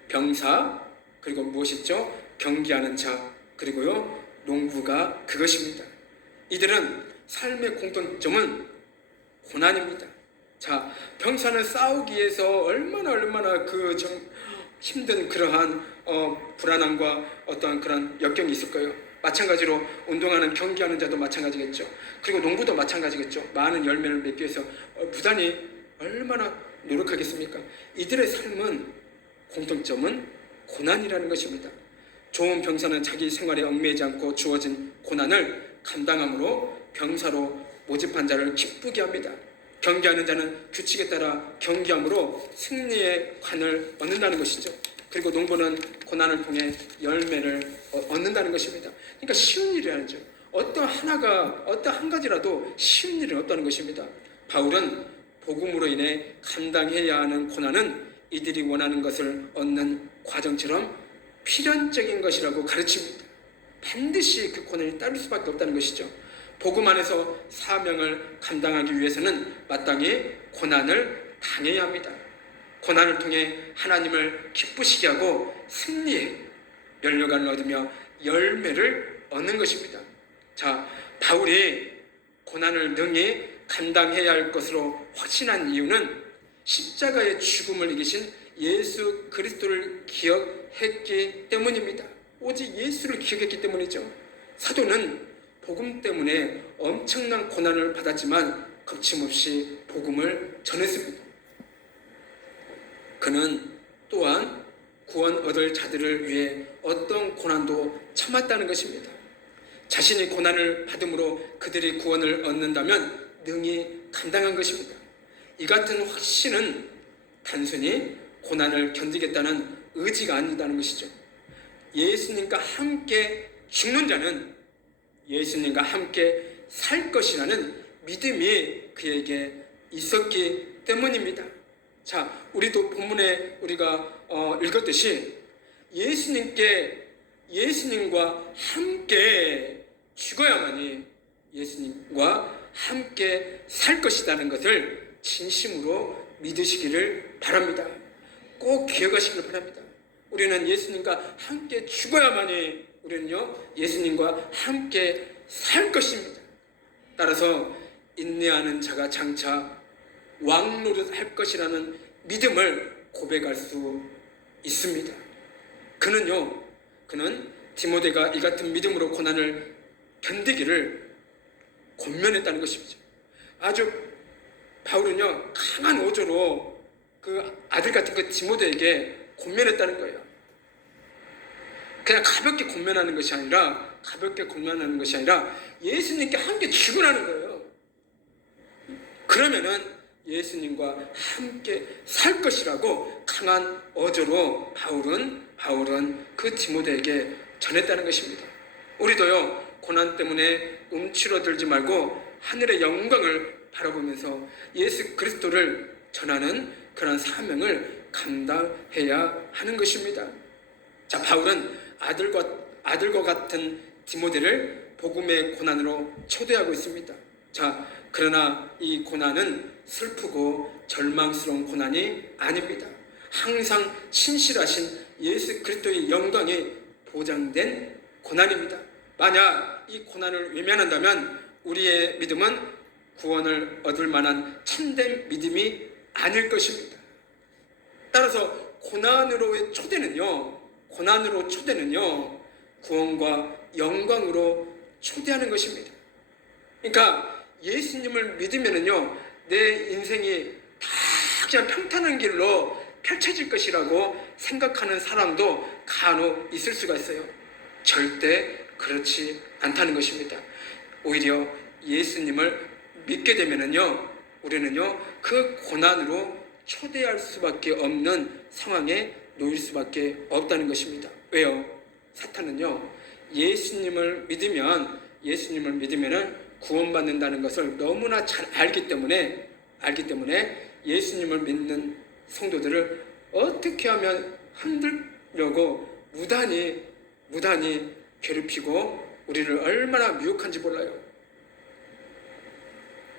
병사, 그리고 무엇이죠? 경기하는 자, 그리고요 농부가 그것입니다. 이들은 삶의 공통점은 고난입니다. 자, 병사는 싸우기 위해서 얼마나 힘든 그러한 불안함과 어떠한 그런 역경이 있을 거예요. 마찬가지로 운동하는 경기하는 자도 마찬가지겠죠. 그리고 농부도 마찬가지겠죠. 많은 열매를 맺기 위해서 부단히 얼마나 노력하겠습니까? 이들의 삶은 공통점은 고난이라는 것입니다. 좋은 병사는 자기 생활에 얽매이지 않고 주어진 고난을 감당함으로 병사로 모집한 자를 기쁘게 합니다. 경기하는 자는 규칙에 따라 경기함으로 승리의 관을 얻는다는 것이죠. 그리고 농부는 고난을 통해 열매를 얻는다는 것입니다. 그러니까 쉬운 일이 아니죠. 어떤 한 가지라도 쉬운 일은 없다는 것입니다. 바울은 복음으로 인해 감당해야 하는 고난은 이들이 원하는 것을 얻는 과정처럼 필연적인 것이라고 가르칩니다. 반드시 그 고난이 따를 수밖에 없다는 것이죠. 복음 안에서 사명을 감당하기 위해서는 마땅히 고난을 당해야 합니다. 고난을 통해 하나님을 기쁘시게 하고 승리의 면류관을 얻으며 열매를 얻는 것입니다. 자, 바울이 고난을 능히 감당해야 할 것으로 확신한 이유는 십자가의 죽음을 이기신 예수 그리스도를 기억했기 때문입니다. 오직 예수를 기억했기 때문이죠. 사도는 복음 때문에 엄청난 고난을 받았지만 거침없이 복음을 전했습니다. 그는 또한 구원 얻을 자들을 위해 어떤 고난도 참았다는 것입니다. 자신이 고난을 받음으로 그들이 구원을 얻는다면 능히 감당한 것입니다. 이 같은 확신은 단순히 고난을 견디겠다는 의지가 아니다는 것이죠. 예수님과 함께 죽는 자는 예수님과 함께 살 것이라는 믿음이 그에게 있었기 때문입니다. 자, 우리도 본문에 우리가 읽었듯이 예수님과 함께 죽어야만이 예수님과 함께 살 것이라는 것을 진심으로 믿으시기를 바랍니다. 꼭 기억하시기를 바랍니다. 우리는 예수님과 함께 죽어야만이 우리는요 예수님과 함께 살 것입니다. 따라서 인내하는 자가 장차 왕노릇할 것이라는 믿음을 고백할 수 있습니다. 그는 디모데가 이 같은 믿음으로 고난을 견디기를 권면했다는 것이죠. 아주 바울은요 강한 어조로 그 아들 같은 그 디모데에게 권면했다는 거예요. 그냥 가볍게 권면하는 것이 아니라 예수님께 함께 죽으라는 거예요. 그러면은 예수님과 함께 살 것이라고 강한 어조로 바울은 그 디모데에게 전했다는 것입니다. 우리도요, 고난 때문에 움츠러들지 말고 하늘의 영광을 바라보면서 예수 그리스도를 전하는 그런 사명을 감당해야 하는 것입니다. 자, 바울은 아들과 같은 디모데를 복음의 고난으로 초대하고 있습니다. 자, 그러나 이 고난은 슬프고 절망스러운 고난이 아닙니다. 항상 신실하신 예수 그리스도의 영광이 보장된 고난입니다. 만약 이 고난을 외면한다면 우리의 믿음은 구원을 얻을 만한 참된 믿음이 아닐 것입니다. 따라서 고난으로의 초대는요, 구원과 영광으로 초대하는 것입니다. 그러니까 예수님을 믿으면은요, 내 인생이 다 그냥 평탄한 길로 펼쳐질 것이라고 생각하는 사람도 간혹 있을 수가 있어요. 절대 그렇지 않다는 것입니다. 오히려 예수님을 믿게 되면은요, 우리는요, 그 고난으로 초대할 수밖에 없는 상황에 놓일 수밖에 없다는 것입니다. 왜요? 사탄은요, 예수님을 믿으면은 구원받는다는 것을 너무나 잘 알기 때문에 예수님을 믿는 성도들을 어떻게 하면 흔들려고 무단히 괴롭히고 우리를 얼마나 미혹한지 몰라요.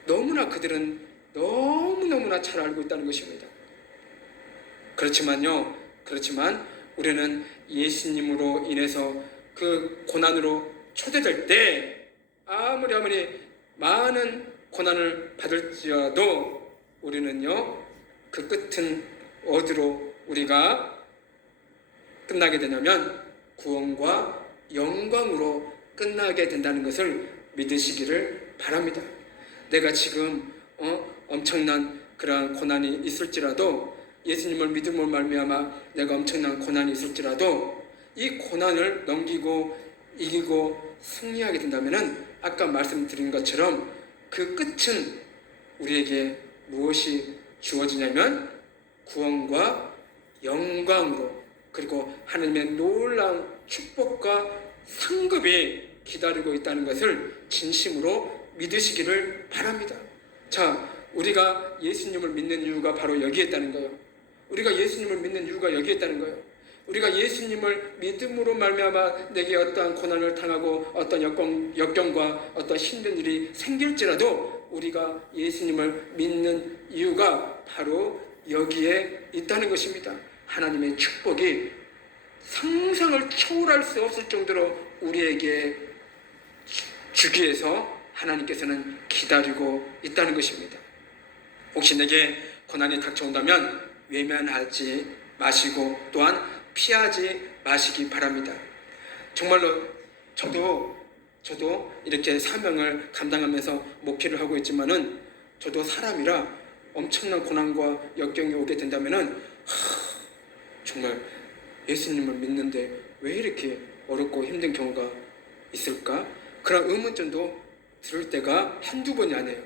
그들은 너무나 잘 알고 있다는 것입니다. 그렇지만 우리는 예수님으로 인해서 그 고난으로 초대될 때 아무리 많은 고난을 받을지라도 우리는요, 그 끝은 어디로 우리가 끝나게 되냐면 구원과 영광으로 끝나게 된다는 것을 믿으시기를 바랍니다. 내가 지금 엄청난 그러한 고난이 있을지라도, 예수님을 믿음으로 말미암아 내가 엄청난 고난이 있을지라도 이 고난을 넘기고 이기고 승리하게 된다면은 아까 말씀드린 것처럼 그 끝은 우리에게 무엇이 주어지냐면 구원과 영광으로, 그리고 하나님의 놀라운 축복과 상급이 기다리고 있다는 것을 진심으로 믿으시기를 바랍니다. 자, 우리가 예수님을 믿는 이유가 바로 여기에 있다는 거예요. 우리가 예수님을 믿음으로 말미암아 내게 어떠한 고난을 당하고 어떤 역경과 어떤 힘든 일이 생길지라도 우리가 예수님을 믿는 이유가 바로 여기에 있다는 것입니다. 하나님의 축복이 상상을 초월할 수 없을 정도로 우리에게 주기 위해서 하나님께서는 기다리고 있다는 것입니다. 혹시 내게 고난이 닥쳐온다면 외면하지 마시고 또한 피하지 마시기 바랍니다. 정말로 저도 이렇게 사명을 감당하면서 목회를 하고 있지만은 저도 사람이라 엄청난 고난과 역경이 오게 된다면은 정말 예수님을 믿는데 왜 이렇게 어렵고 힘든 경우가 있을까? 그런 의문점도 들을 때가 한두 번이 아니에요.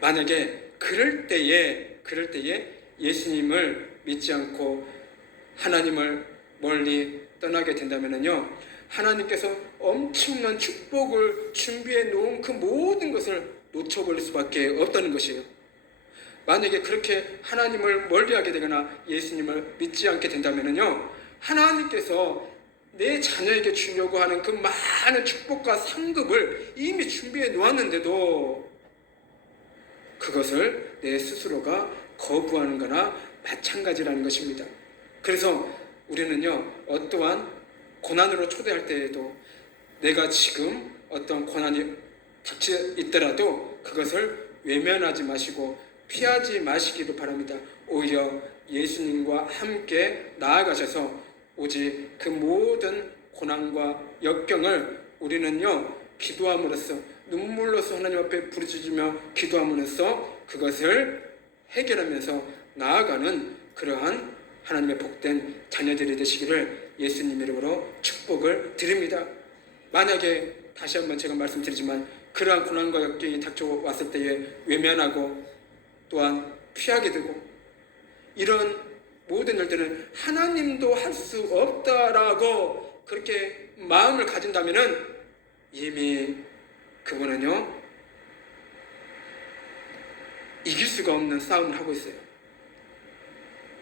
만약에 그럴 때에 예수님을 믿지 않고 하나님을 멀리 떠나게 된다면요, 하나님께서 엄청난 축복을 준비해 놓은 그 모든 것을 놓쳐버릴 수밖에 없다는 것이에요. 만약에 그렇게 하나님을 멀리하게 되거나 예수님을 믿지 않게 된다면요, 하나님께서 내 자녀에게 주려고 하는 그 많은 축복과 상급을 이미 준비해 놓았는데도 그것을 내 스스로가 거부하는 거나 마찬가지라는 것입니다. 그래서 우리는요, 어떠한 고난으로 초대할 때에도 내가 지금 어떤 고난이 닥쳐 있더라도 그것을 외면하지 마시고 피하지 마시기를 바랍니다. 오히려 예수님과 함께 나아가셔서 오직 그 모든 고난과 역경을 우리는요, 기도함으로써, 눈물로써 하나님 앞에 부르짖으며 기도함으로써 그것을 해결하면서 나아가는 그러한 하나님의 복된 자녀들이 되시기를 예수님 이름으로 축복을 드립니다. 만약에 다시 한번 제가 말씀드리지만 그러한 고난과 역경이 닥쳐왔을 때에 외면하고 또한 피하게 되고, 이런 모든 일들은 하나님도 할 수 없다라고 그렇게 마음을 가진다면은 이미 그분은요 이길 수가 없는 싸움을 하고 있어요.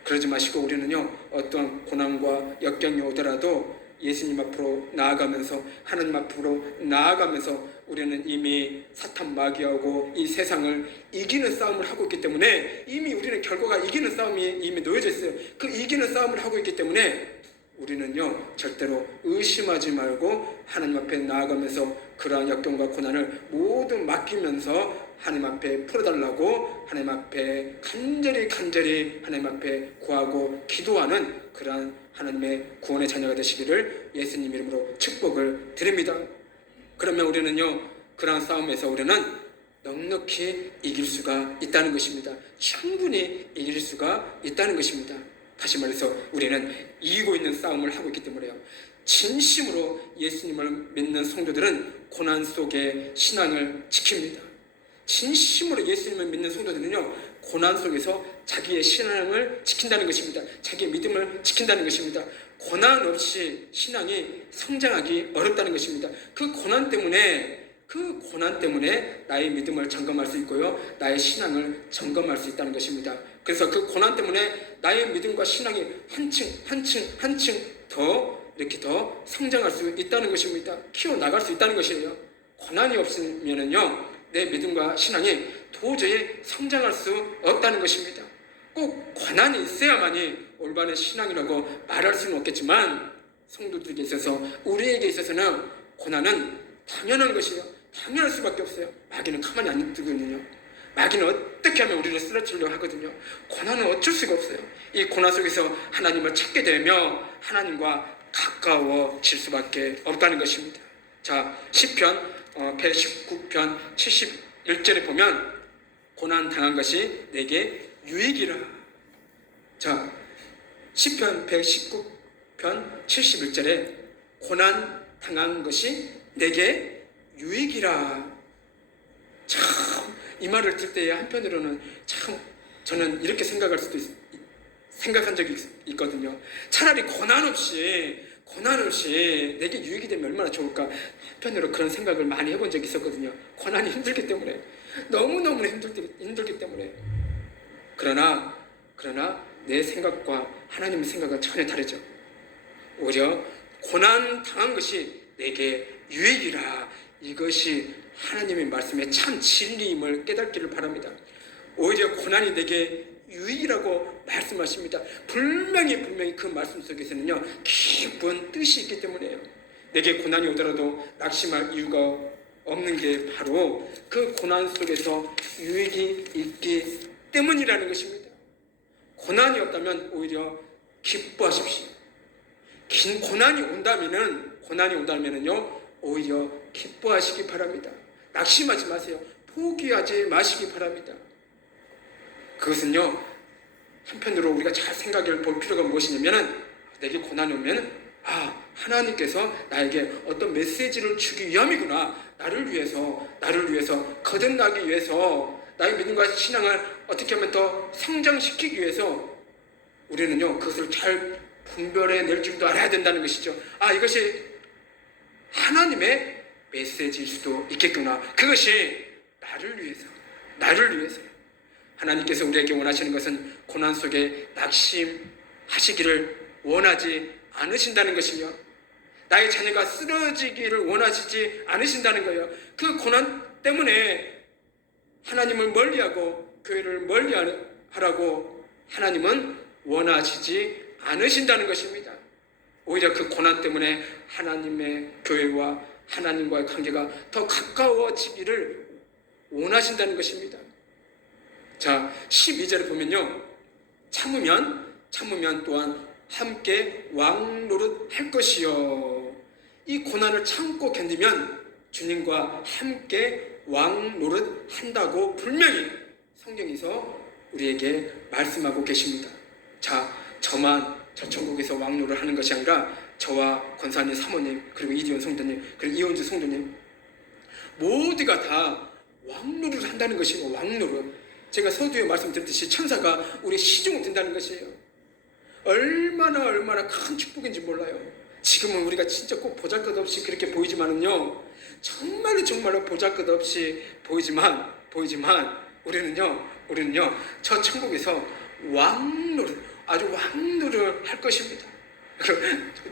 그러지 마시고 우리는요 어떠한 고난과 역경이 오더라도 예수님 앞으로 나아가면서, 하나님 앞으로 나아가면서 우리는 이미 사탄 마귀하고 이 세상을 이기는 싸움을 하고 있기 때문에, 이미 우리는 결과가 이기는 싸움이 이미 놓여져 있어요. 그 이기는 싸움을 하고 있기 때문에 우리는요 절대로 의심하지 말고 하나님 앞에 나아가면서 그러한 역경과 고난을 모두 맡기면서 하나님 앞에 풀어달라고 하나님 앞에 간절히 하나님 앞에 구하고 기도하는 그러한 하나님의 구원의 자녀가 되시기를 예수님 이름으로 축복을 드립니다. 그러면 우리는요 그러한 싸움에서 우리는 넉넉히 이길 수가 있다는 것입니다. 충분히 이길 수가 있다는 것입니다. 다시 말해서 우리는 이기고 있는 싸움을 하고 있기 때문에요. 진심으로 예수님을 믿는 성도들은 고난 속에 신앙을 지킵니다. 진심으로 예수님을 믿는 성도들은요 고난 속에서 자기의 신앙을 지킨다는 것입니다. 자기의 믿음을 지킨다는 것입니다. 고난 없이 신앙이 성장하기 어렵다는 것입니다. 그 고난 때문에 나의 믿음을 점검할 수 있고요 나의 신앙을 점검할 수 있다는 것입니다. 그래서 그 고난 때문에 나의 믿음과 신앙이 한층 더 이렇게 더 성장할 수 있다는 것입니다. 키워나갈 수 있다는 것이에요. 고난이 없으면은요 내 믿음과 신앙이 도저히 성장할 수 없다는 것입니다. 꼭 고난이 있어야만이 올바른 신앙이라고 말할 수는 없겠지만 성도들에게 있어서, 우리에게 있어서는 고난은 당연한 것이에요. 당연할 수밖에 없어요. 마귀는 가만히 안 있거든요. 마귀는 어떻게 하면 우리를 쓰러뜨리려고 하거든요. 고난은 어쩔 수가 없어요. 이 고난 속에서 하나님을 찾게 되며 하나님과 가까워질 수밖에 없다는 것입니다. 자, 시편 119편 71절에 보면 고난 당한 것이 내게 유익이라. 자, 시편 119편 71절에 고난 당한 것이 내게 유익이라. 참, 이 말을 들 때 한편으로는 참 저는 이렇게 생각한 적이 있거든요. 차라리 고난 없이 내게 유익이 되면 얼마나 좋을까. 한편으로 그런 생각을 많이 해본 적이 있었거든요. 고난이 힘들기 때문에, 너무너무 힘들기 때문에. 그러나 내 생각과 하나님의 생각은 전혀 다르죠. 오히려 고난 당한 것이 내게 유익이라, 이것이 하나님의 말씀의 참 진리임을 깨닫기를 바랍니다. 오히려 고난이 내게 유익이라고 말씀하십니다. 분명히 그 말씀 속에서는요 깊은 뜻이 있기 때문에요. 내게 고난이 오더라도 낙심할 이유가 없는 게 바로 그 고난 속에서 유익이 있기 때문이라는 것입니다. 고난이 없다면 오히려 기뻐하십시오. 고난이 온다면은요 오히려 기뻐하시기 바랍니다. 낙심하지 마세요. 포기하지 마시기 바랍니다. 그것은요 한편으로 우리가 잘 생각해 볼 필요가 무엇이냐면은, 내게 고난이 오면 하나님께서 나에게 어떤 메시지를 주기 위함이구나. 나를 위해서 거듭나기 위해서, 나의 믿음과 신앙을 어떻게 하면 더 성장시키기 위해서 우리는요 그것을 잘 분별해낼 줄도 알아야 된다는 것이죠. 이것이 하나님의 메시지일 수도 있겠구나. 그것이 나를 위해서 하나님께서 우리에게 원하시는 것은 고난 속에 낙심하시기를 원하지 않으신다는 것이며, 나의 자녀가 쓰러지기를 원하시지 않으신다는 거예요. 그 고난 때문에 하나님을 멀리하고 교회를 멀리하라고 하나님은 원하시지 않으신다는 것입니다. 오히려 그 고난 때문에 하나님의 교회와 하나님과의 관계가 더 가까워지기를 원하신다는 것입니다. 자, 12절에 보면요, 참으면 또한 함께 왕노릇 할 것이요. 이 고난을 참고 견디면 주님과 함께 왕노릇 한다고 분명히 성경에서 우리에게 말씀하고 계십니다. 자, 저만 저 천국에서 왕노릇 하는 것이 아니라 저와 권사님 사모님, 그리고 이디온 성도님, 그리고 이원주 성도님 모두가 다 왕노릇 한다는 것이고, 왕노릇. 제가 서두에 말씀드렸듯이 천사가 우리의 시종이 된다는 것이에요. 얼마나 큰 축복인지 몰라요. 지금은 우리가 진짜 꼭 보잘것없이 그렇게 보이지만은요, 정말로 보잘것없이 보이지만 우리는요 저 천국에서 아주 왕노를 할 것입니다.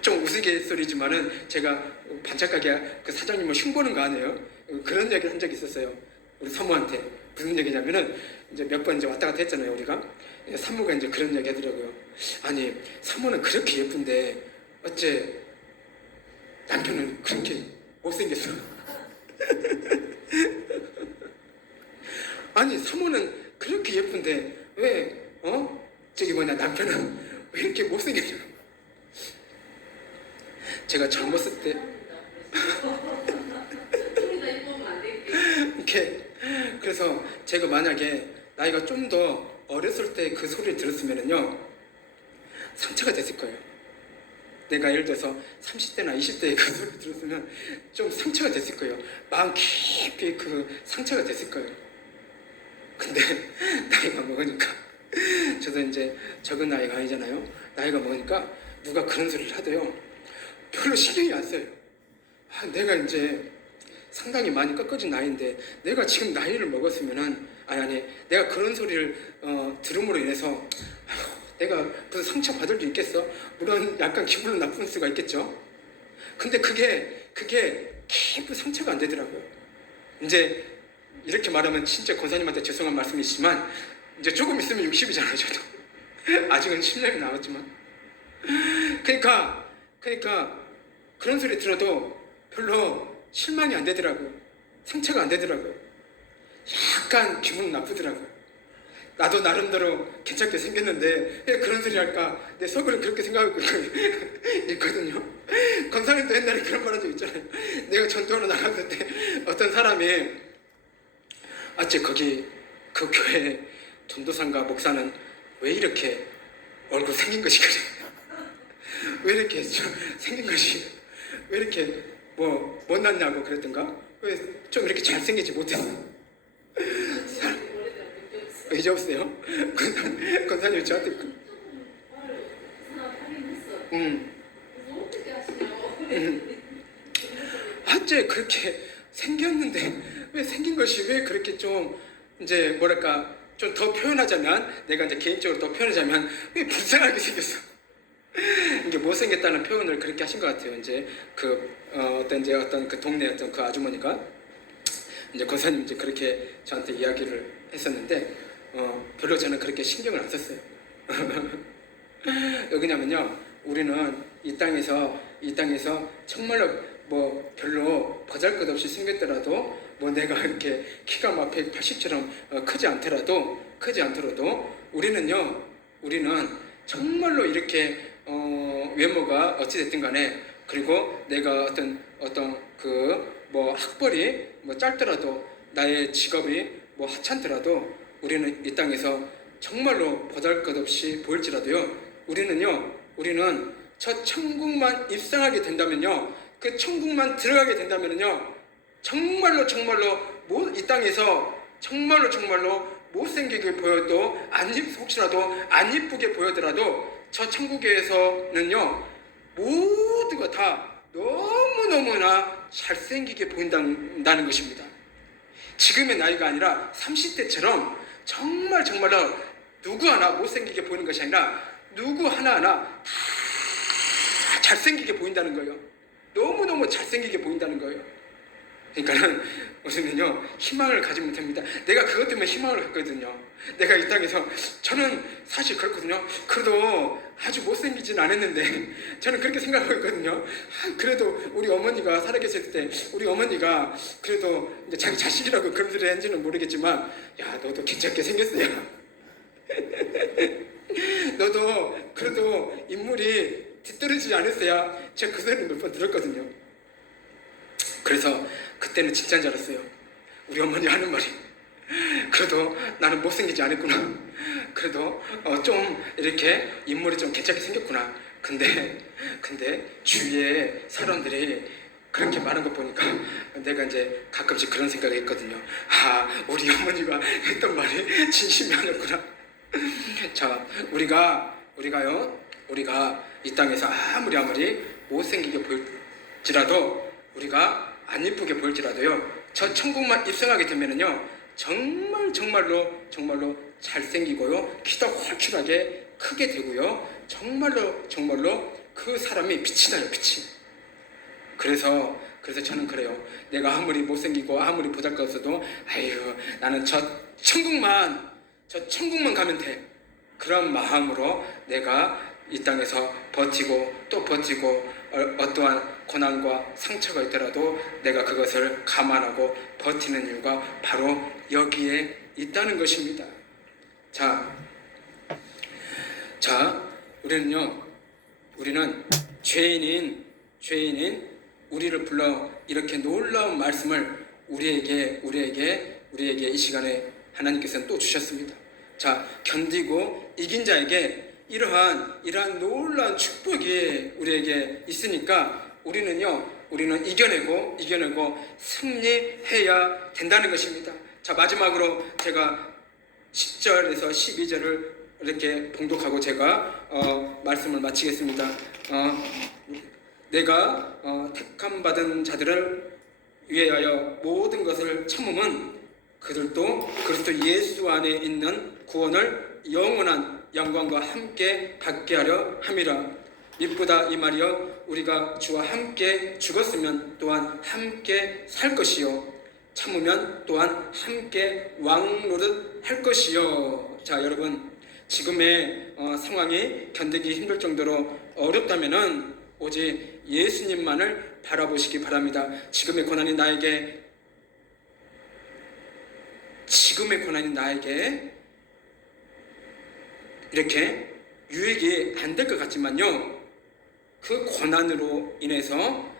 좀 우스갯소리지만은 제가 반찬가게 그 사장님을 흉보는 거 아니에요? 그런 얘기를 한 적이 있었어요. 우리 사모한테. 무슨 얘기냐면은 이제 몇 번 이제 왔다 갔다 했잖아요, 우리가. 사모가 이제 그런 얘기 하더라고요. 아니, 사모는 그렇게 예쁜데 어째 남편은 그렇게 못생겼어? 아니, 사모는 그렇게 예쁜데 왜 남편은 왜 이렇게 못생겼냐? 제가 젊었을 때 이렇게, 그래서 제가 만약에 나이가 좀 더 어렸을 때 그 소리를 들었으면은요 상처가 됐을 거예요. 내가 예를 들어서 30대나 20대에 그 소리를 들었으면 좀 상처가 됐을 거예요. 마음 깊이 그 상처가 됐을 거예요. 근데 나이가 먹으니까, 저도 이제 적은 나이가 아니잖아요. 나이가 먹으니까 누가 그런 소리를 하도요 별로 신경이 안 써요. 내가 이제 상당히 많이 꺾어진 나이인데 내가 지금 나이를 먹었으면은 내가 그런 소리를 들음으로 인해서 내가 무슨 상처 받을 수 있겠어? 물론 약간 기분은 나쁠 수가 있겠죠. 근데 그게 깊은 상처가 안 되더라고요. 이제 이렇게 말하면 진짜 권사님한테 죄송한 말씀이지만 이제 조금 있으면 60이잖아요, 저도. 아직은 10년이 남았지만. 그러니까 그런 소리 들어도 별로 실망이 안 되더라고요. 상처가 안 되더라고요. 약간 기분 나쁘더라고요. 나도 나름대로 괜찮게 생겼는데 왜 그런 소리 할까? 내 속으로 그렇게 생각하고 있거든요. 권사님도 옛날에 그런 말 한 적 있잖아요. 내가 전도하러 나갔을 때 어떤 사람이 거기 그 교회 전도사인가 목사는 왜 이렇게 얼굴 생긴 것이 그래? 왜 이렇게 생긴 것이 왜 이렇게 못났냐고 그랬던가? 왜 좀 이렇게 잘생기지 못했어? 이제 없어요? 권사님 저한테 어째 그렇게 생겼는데 왜 생긴 것이 왜 그렇게 좀 이제 좀 더 표현하자면, 내가 이제 개인적으로 더 표현하자면 왜 불쌍하게 생겼어? 이게 못생겼다는 표현을 그렇게 하신 것 같아요. 이제 어떤 그 동네 어떤 그 아주머니가 이제 권사님 이제 그렇게 저한테 이야기를 했었는데 별로 저는 그렇게 신경을 안 썼어요. 왜냐면요, 우리는 이 땅에서 정말로 별로 보잘것없이 생겼더라도 내가 이렇게 키가 막 180처럼 크지 않더라도 우리는 정말로 이렇게 외모가 어찌 됐든 간에, 그리고 내가 어떤 학벌이 짧더라도, 나의 직업이 하찮더라도 우리는 이 땅에서 정말로 보잘것없이 보일지라도요, 우리는 저 천국만 입성하게 된다면요, 그 천국만 들어가게 된다면요, 정말로 이 땅에서 정말로 못생기게 보여도 혹시라도 안 이쁘게 보여더라도 저 천국에서는요 모두가 다 너무나 잘생기게 보인다는 것입니다. 지금의 나이가 아니라 30대처럼 정말로 누구 하나 못생기게 보이는 것이 아니라 누구 하나하나 다 잘생기게 보인다는 거예요. 너무너무 잘생기게 보인다는 거예요. 그러니까는 우리는요 희망을 가지면 됩니다. 내가 그것 때문에 희망을 갖거든요. 내가 이 땅에서, 저는 사실 그렇거든요. 그래도 아주 못생기진 않았는데 저는 그렇게 생각하고 있거든요. 그래도 우리 어머니가 살아계실 때 우리 어머니가 그래도 이제 자기 자식이라고 그런 소리 했는지는 모르겠지만, 야 너도 괜찮게 생겼어요. 너도 그래도 인물이 뒤떨어지지 않았어야. 제가 그 소리를 몇 번 들었거든요. 그래서 그때는 진짜인 줄 알았어요. 우리 어머니 하는 말이, 그래도 나는 못생기지 않았구나. 그래도 좀 이렇게 인물이 좀 괜찮게 생겼구나. 근데 주위에 사람들이 그렇게 많은 것 보니까 내가 이제 가끔씩 그런 생각이 있거든요. 우리 어머니가 했던 말이 진심이 아니었구나. 자, 우리가 이 땅에서 아무리 못생기게 보일지라도, 우리가 안 이쁘게 보일지라도요, 저 천국만 입성하게 되면은요, 정말로 잘생기고요, 키도 홀쭉하게 크게 되고요, 정말로 그 사람이 빛이 나요, 빛이. 그래서 저는 그래요. 내가 아무리 못생기고 아무리 보잘것없어도 나는 저 천국만 가면 돼. 그런 마음으로 내가 이 땅에서 버티고 또 버티고, 어떠한 고난과 상처가 있더라도 내가 그것을 감안하고 버티는 이유가 바로 여기에 있다는 것입니다. 자, 우리는 죄인인 우리를 불러 이렇게 놀라운 말씀을 우리에게 이 시간에 하나님께서는 또 주셨습니다. 자, 견디고 이긴 자에게 이러한 놀라운 축복이 우리에게 있으니까 우리는 이겨내고 승리해야 된다는 것입니다. 자, 마지막으로 제가 10절에서 12절을 이렇게 봉독하고 제가 말씀을 마치겠습니다. 내가 택함 받은 자들을 위하여 모든 것을 참음은 그들도 그리스도 예수 안에 있는 구원을 영원한 영광과 함께 받게 하려 함이라. 미쁘다 이 말이여, 우리가 주와 함께 죽었으면 또한 함께 살 것이요, 참으면 또한 함께 왕노릇 할 것이요. 자, 여러분, 지금의 상황이 견디기 힘들 정도로 어렵다면은 오직 예수님만을 바라보시기 바랍니다. 지금의 고난이 나에게 이렇게 유익이 안 될 것 같지만요, 그 고난으로 인해서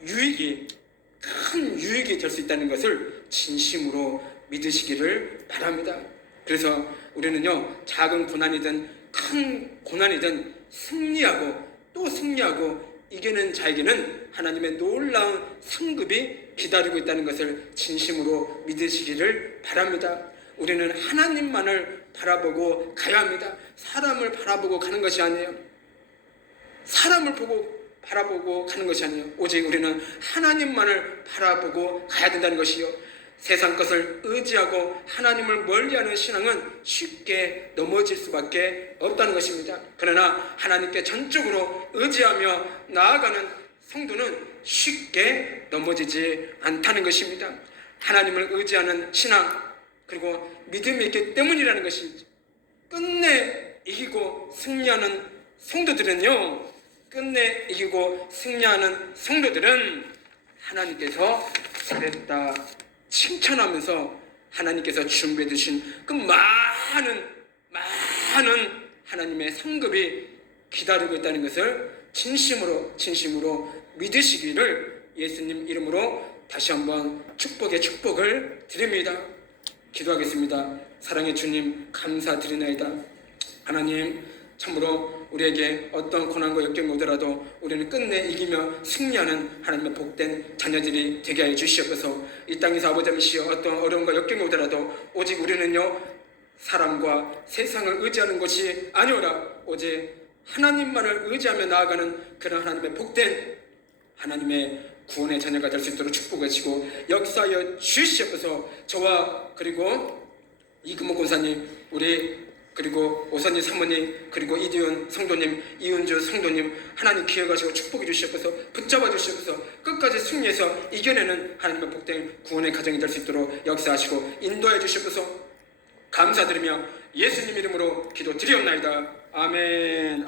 큰 유익이 될 수 있다는 것을 진심으로 믿으시기를 바랍니다. 그래서 우리는요, 작은 고난이든 큰 고난이든 승리하고 또 승리하고 이기는 자에게는 하나님의 놀라운 상급이 기다리고 있다는 것을 진심으로 믿으시기를 바랍니다. 우리는 하나님만을 바라보고 가야 합니다. 사람을 바라보고 가는 것이 아니에요. 바라보고 가는 것이 아니에요. 오직 우리는 하나님만을 바라보고 가야 된다는 것이요, 세상 것을 의지하고 하나님을 멀리하는 신앙은 쉽게 넘어질 수밖에 없다는 것입니다. 그러나 하나님께 전적으로 의지하며 나아가는 성도는 쉽게 넘어지지 않다는 것입니다. 하나님을 의지하는 신앙, 그리고 믿음이 있기 때문이라는 것이죠. 끝내 이기고 승리하는 성도들은요, 하나님께서 잘했다 칭찬하면서 진짜하면서 준비해 두신 그 많은 하나님의 상급이 기다리고 있다는 것을 진심으로 믿으시기를 예수님 이름으로 다시 한번 축복을 드립니다. 기도하겠습니다. 사랑의 주님, 감사드리나이다. 하나님, 참으로 우리에게 어떤 고난과 역경이 오더라도 우리는 끝내 이기며 승리하는 하나님의 복된 자녀들이 되게 하여 주시옵소서. 이 땅에서 아버지시여 어떤 어려움과 역경이 오더라도 오직 우리는요, 사람과 세상을 의지하는 것이 아니오라. 오직 하나님만을 의지하며 나아가는 그런 하나님의 복된 하나님의 구원의 자녀가 될 수 있도록 축복하시고 역사하여 주시옵소서. 저와 그리고 이금옥 권사님, 그리고 오선희 사모님, 그리고 이디훈 성도님, 이은주 성도님, 하나님 기억하시고 축복해 주시옵소서. 붙잡아 주시옵소서. 끝까지 승리해서 이겨내는 하나님의 복된 구원의 가정이 될 수 있도록 역사하시고 인도해 주시옵소서. 감사드리며 예수님 이름으로 기도드리옵나이다. 아멘.